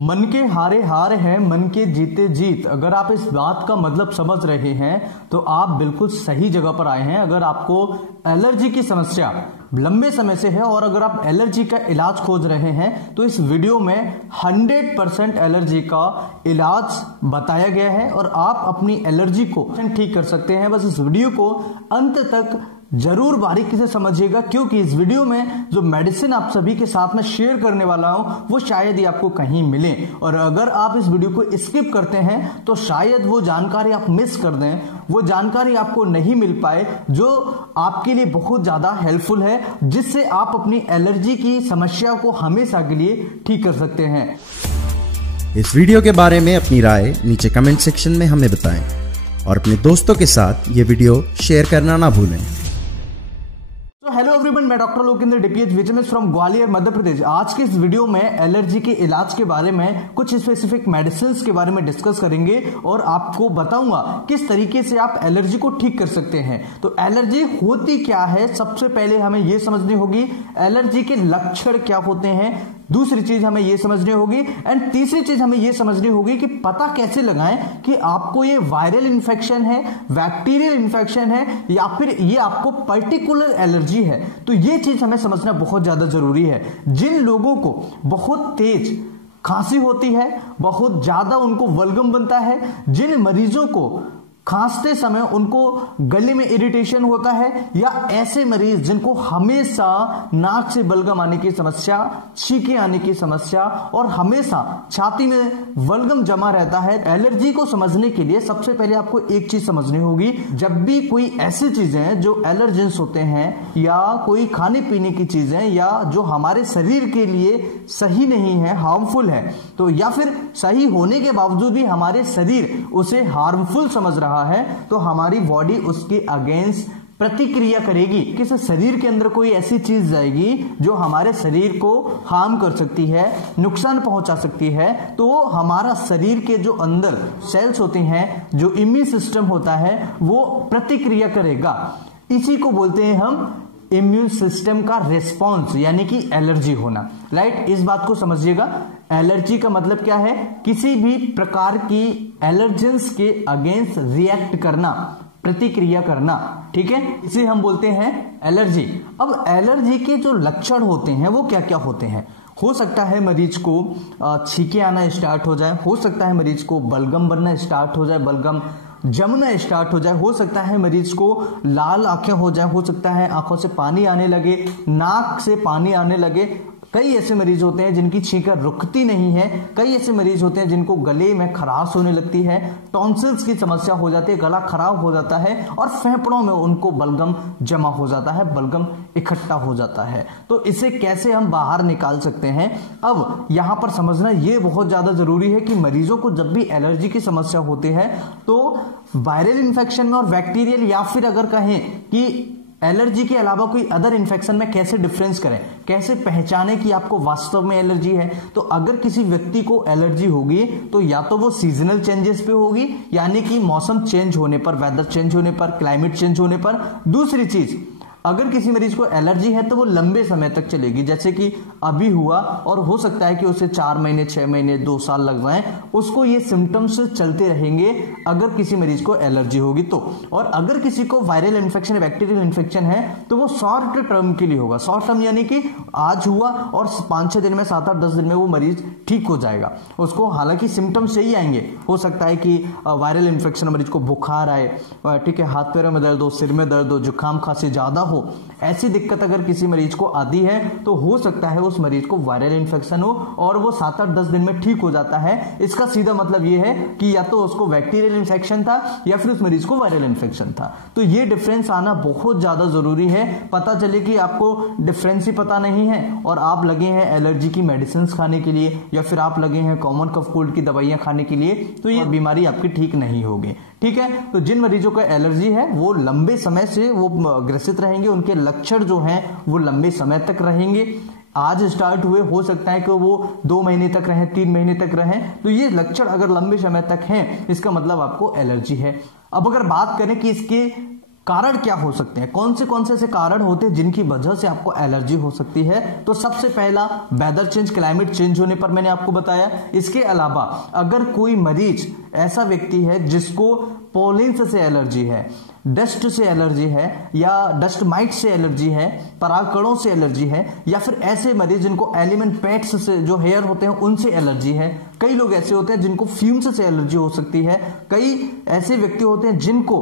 मन के हारे हार है, मन के जीते जीत। अगर आप इस बात का मतलब समझ रहे हैं तो आप बिल्कुल सही जगह पर आए हैं। अगर आपको एलर्जी की समस्या लंबे समय से है और अगर आप एलर्जी का इलाज खोज रहे हैं तो इस वीडियो में 100% एलर्जी का इलाज बताया गया है और आप अपनी एलर्जी को ठीक कर सकते हैं। बस इस वीडियो को अंत तक जरूर बारीकी से समझिएगा, क्योंकि इस वीडियो में जो मेडिसिन आप सभी के साथ में शेयर करने वाला हूं वो शायद ही आपको कहीं मिले, और अगर आप इस वीडियो को स्किप करते हैं तो शायद वो जानकारी आप मिस कर दें, वो जानकारी आपको नहीं मिल पाए जो आपके लिए बहुत ज्यादा हेल्पफुल है, जिससे आप अपनी एलर्जी की समस्या को हमेशा के लिए ठीक कर सकते हैं। इस वीडियो के बारे में अपनी राय नीचे कमेंट सेक्शन में हमें बताएं और अपने दोस्तों के साथ ये वीडियो शेयर करना ना भूलें। हेलो एवरीवन, मैं डॉक्टर लोकेंद्र डीपीएच विजयमिस फ्रॉम ग्वालियर मध्य प्रदेश। आज के इस वीडियो में एलर्जी के इलाज के बारे में कुछ स्पेसिफिक मेडिसिन के बारे में डिस्कस करेंगे और आपको बताऊंगा किस तरीके से आप एलर्जी को ठीक कर सकते हैं। तो एलर्जी होती क्या है, सबसे पहले हमें यह समझनी होगी एलर्जी के लक्षण क्या होते हैं, दूसरी चीज हमें यह समझनी होगी एंड तीसरी चीज हमें यह समझनी होगी कि पता कैसे लगाएं कि आपको ये वायरल इन्फेक्शन है, बैक्टीरियल इन्फेक्शन है या फिर ये आपको पर्टिकुलर एलर्जी है। तो ये चीज हमें समझना बहुत ज्यादा जरूरी है। जिन लोगों को बहुत तेज खांसी होती है, बहुत ज्यादा उनको बलगम बनता है, जिन मरीजों को खांसते समय उनको गले में इरिटेशन होता है, या ऐसे मरीज जिनको हमेशा नाक से बलगम आने की समस्या, छींके आने की समस्या और हमेशा छाती में बलगम जमा रहता है। एलर्जी को समझने के लिए सबसे पहले आपको एक चीज समझनी होगी, जब भी कोई ऐसी चीजें जो एलर्जेंस होते हैं या कोई खाने पीने की चीजें या जो हमारे शरीर के लिए सही नहीं है, हार्मफुल है, तो या फिर सही होने के बावजूद भी हमारे शरीर उसे हार्मफुल समझ रहा है, तो हमारी बॉडी उसके अगेंस्ट प्रतिक्रिया करेगी। किसी शरीर के अंदर कोई ऐसी चीज जाएगी जो हमारे शरीर को हार्म कर सकती है, नुकसान पहुंचा सकती है, तो हमारा शरीर के जो अंदर सेल्स होते हैं, जो इम्यून सिस्टम होता है, वो प्रतिक्रिया करेगा। इसी को बोलते हैं हम इम्यून सिस्टम का रिस्पॉन्स, यानी कि एलर्जी होना। राइट, इस बात को समझिएगा। एलर्जी का मतलब क्या है? किसी भी प्रकार की एलर्जेंस के अगेंस्ट रिएक्ट करना, प्रतिक्रिया करना। ठीक है, इसे हम बोलते हैं एलर्जी। अब एलर्जी के जो लक्षण होते हैं वो क्या क्या होते हैं? हो सकता है मरीज को छींके आना स्टार्ट हो जाए, हो सकता है मरीज को बलगम बनना स्टार्ट हो जाए, बलगम जमना स्टार्ट हो जाए, हो सकता है मरीज को लाल आंखें हो जाए, हो सकता है आंखों से पानी आने लगे, नाक से पानी आने लगे। कई ऐसे मरीज होते हैं जिनकी छींकें रुकती नहीं है, कई ऐसे मरीज होते हैं जिनको गले में खराश होने लगती है, टॉन्सिल्स की समस्या हो जाती है, गला खराब हो जाता है और फेफड़ों में उनको बलगम जमा हो जाता है, बलगम इकट्ठा हो जाता है। तो इसे कैसे हम बाहर निकाल सकते हैं? अब यहां पर समझना यह बहुत ज्यादा जरूरी है कि मरीजों को जब भी एलर्जी की समस्या होती है तो वायरल इन्फेक्शन में और बैक्टीरियल, या फिर अगर कहें कि एलर्जी के अलावा कोई अदर इन्फेक्शन में कैसे डिफरेंस करें, कैसे पहचाने कि आपको वास्तव में एलर्जी है। तो अगर किसी व्यक्ति को एलर्जी होगी तो या तो वो सीजनल चेंजेस पे होगी, यानी कि मौसम चेंज होने पर, वेदर चेंज होने पर, क्लाइमेट चेंज होने पर। दूसरी चीज, अगर किसी मरीज को एलर्जी है तो वो लंबे समय तक चलेगी, जैसे कि अभी हुआ और हो सकता है कि उसे 4 महीने, 6 महीने, 2 साल लग जाएं, उसको ये सिम्टम्स चलते रहेंगे अगर किसी मरीज को एलर्जी होगी तो। और अगर किसी को वायरल इन्फेक्शन, बैक्टीरियल इन्फेक्शन है तो वो शॉर्ट टर्म के लिए होगा। शॉर्ट टर्म यानी कि आज हुआ और 5-6 दिन में, 7-8-10 दिन में वो मरीज ठीक हो जाएगा। उसको हालांकि सिम्टम्स सही आएंगे, हो सकता है कि वायरल इन्फेक्शन मरीज को बुखार आए, ठीक है, हाथ पैरों में दर्द हो, सिर में दर्द हो, जुकाम खांसी ज्यादा हो। ऐसी दिक्कत अगर किसी मरीज को आती है तो हो सकता है उस मरीज को वायरल इन्फेक्शन हो और वो 7-8-10 दिन में ठीक हो जाता है। इसका सीधा मतलब ये है कि या तो उसको बैक्टीरियल इन्फेक्शन था या फिर उस मरीज को वायरल इन्फेक्शन था। तो ये डिफरेंस आना बहुत ज्यादा जरूरी है। पता चले कि आपको डिफरेंस ही पता नहीं है और आप लगे हैं एलर्जी की मेडिसिन खाने के लिए या फिर आप लगे हैं कॉमन कफ कोल्ड की दवाइयां खाने के लिए, तो ये बीमारी आपकी ठीक नहीं होगी। ठीक है, तो जिन मरीजों को एलर्जी है वो लंबे समय से वो ग्रसित रहेंगे, उनके लक्षण जो हैं वो लंबे समय तक रहेंगे। आज स्टार्ट हुए, हो सकता है कि वो 2 महीने तक रहें, 3 महीने तक रहें। तो ये लक्षण अगर लंबे समय तक हैं, इसका मतलब आपको एलर्जी है। अब अगर बात करें कि इसके कारण क्या हो सकते हैं, कौन से ऐसे कारण होते हैं जिनकी वजह से आपको एलर्जी हो सकती है। तो सबसे पहला वेदर चेंज, क्लाइमेट चेंज होने पर मैंने आपको बताया। इसके अलावा अगर कोई मरीज ऐसा व्यक्ति है जिसको पोलिन से एलर्जी है, डस्ट से एलर्जी है, या डस्ट माइट से एलर्जी है, परागकणों से एलर्जी है, या फिर ऐसे मरीज जिनको एलिमेंट पेट्स से जो हेयर होते हैं उनसे एलर्जी है। कई लोग ऐसे होते हैं जिनको फ्यूम्स से एलर्जी हो सकती है। कई ऐसे व्यक्ति होते हैं जिनको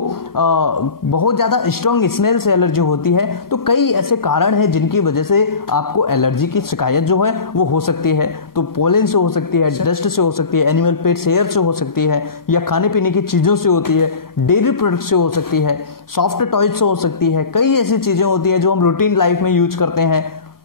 बहुत ज्यादा स्ट्रॉन्ग स्मेल से एलर्जी होती है। तो कई ऐसे कारण हैं जिनकी वजह से आपको एलर्जी की शिकायत जो है वो हो सकती है। तो पोलन से हो सकती है, डस्ट से हो सकती है, एनिमल पेट्स हेयर से हो सकती है, या खाने पीने की चीजों से होती है, डेयरी प्रोडक्ट से हो सकती है, सॉफ्ट टॉयज से हो सकती है। कई ऐसी चीजें होती है जो हम रूटीन लाइफ में यूज करते हैं,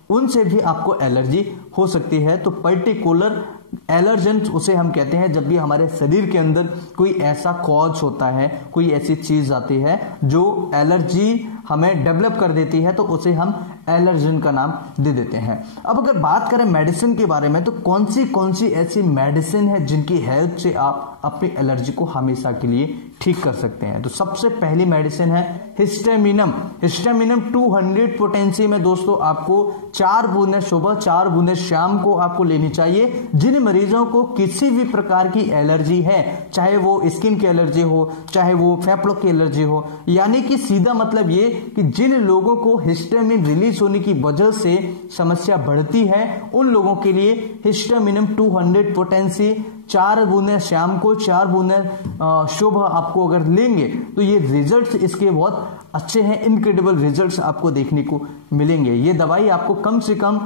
उनसे भी आपको एलर्जी हो सकती है। तो पर्टिकुलर एलर्जन उसे हम कहते हैं जब भी हमारे शरीर के अंदर कोई ऐसा कॉज होता है, कोई ऐसी चीज आती है जो एलर्जी हमें डेवलप कर देती है, तो उसे हम एलर्जन का नाम दे देते हैं। अब अगर बात करें मेडिसिन के बारे में, तो कौन सी ऐसी मेडिसिन है जिनकी हेल्प से आप अपनी एलर्जी को हमेशा के लिए ठीक कर सकते हैं। तो सबसे पहली मेडिसिन है हिस्टामिनम। हिस्टामिनम 200 पोटेंसी में दोस्तों आपको 4 बूंदें सुबह, 4 बूंदें शाम को आपको लेनी चाहिए। जिन मरीजों को किसी भी प्रकार की एलर्जी है, चाहे वो स्किन की एलर्जी हो, चाहे वो फेफड़ों की एलर्जी हो, यानी कि सीधा मतलब ये कि जिन लोगों को हिस्टामिन रिलीज होने की वजह से समस्या बढ़ती है, उन लोगों के लिए हिस्टामिनम 200 पोटेंसी 4 बूंदें शाम को, 4 बूंदें सुबह आपको अगर लेंगे तो ये रिजल्ट्स इसके बहुत अच्छे हैं। इनक्रेडिबल रिजल्ट्स आपको देखने को मिलेंगे। ये दवाई आपको कम से कम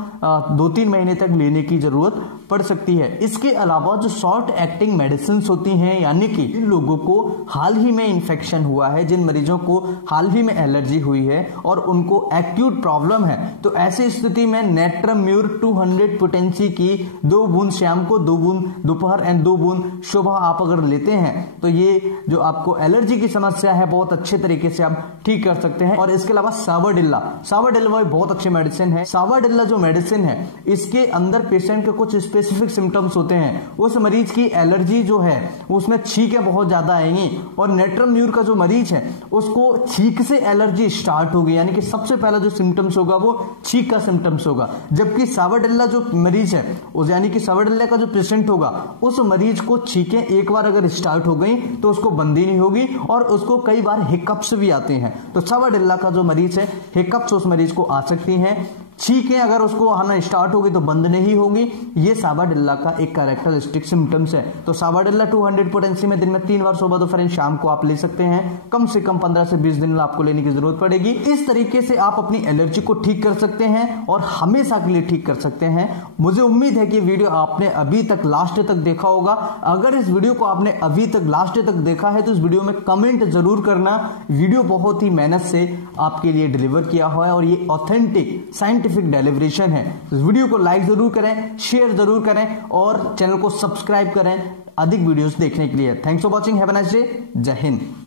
2-3 महीने तक लेने की जरूरत पड़ सकती है। इसके अलावा जो शॉर्ट एक्टिंग मेडिसिन होती हैं, यानी कि जिन लोगों को हाल ही में इन्फेक्शन हुआ है, जिन मरीजों को हाल ही में एलर्जी हुई है और उनको एक्यूट प्रॉब्लम है, तो ऐसी स्थिति में नेट्रम्यूर 200 पोटेंसी की 2 बूंद शाम को, 2 बूंद दोपहर एंड 2 बूंद सुबह आप अगर लेते हैं तो ये जो आपको एलर्जी की समस्या है बहुत अच्छे तरीके से आप ठीक कर सकते हैं। और इसके अलावा सावाडिल्ला बहुत अच्छी मेडिसिन है। सावाडिल्ला जो मेडिसिन है, इसके अंदर पेशेंट के कुछ स्पेसिफिक सिम्टम्स होते हैं। उस मरीज की एलर्जी जो है उसमें छींकें बहुत ज्यादा आएंगी, और नेट्रम्यूर का जो मरीज है उसको छींक से एलर्जी स्टार्ट होगी, यानी कि सबसे पहला जो सिम्टम्स होगा वो छींक का सिम्टम्स होगा। जबकि सावाडिल्ला जो मरीज है, यानी कि सावाडिल्ला का जो पेशेंट होगा, उस मरीज को छींकें एक बार अगर स्टार्ट हो गई तो उसको बंदी नहीं होगी, और उसको कई बार हिकअप्स भी आते हैं। तो सावाडिल्ला का जो मरीज है, हिकअप्स उस मरीज को आ सकती हैं। छींकें अगर उसको आना स्टार्ट होगी तो बंद नहीं होगी। ये सावाडिल्ला का एक कैरेक्टरिस्टिक सिम्टम्स है। तो सावाडिल्ला 200 पोटेंसी में दिन में 3 बार सुबह दोपहर शाम को आप ले सकते हैं। कम से कम 15 से 20 दिन में आपको लेने की जरूरत पड़ेगी। इस तरीके से आप अपनी एलर्जी को ठीक कर सकते हैं और हमेशा के लिए ठीक कर सकते हैं। मुझे उम्मीद है कि वीडियो आपने अभी तक लास्ट तक देखा होगा। अगर इस वीडियो को आपने अभी तक लास्ट तक देखा है तो इस वीडियो में कमेंट जरूर करना। वीडियो बहुत ही मेहनत से आपके लिए डिलीवर किया हुआ है और ये ऑथेंटिक साइंटिफिक डेलिब्रेशन है। इस वीडियो को लाइक जरूर करें, शेयर जरूर करें और चैनल को सब्सक्राइब करें अधिक वीडियोस देखने के लिए। Thanks for watching, have a nice day, जय हिंद।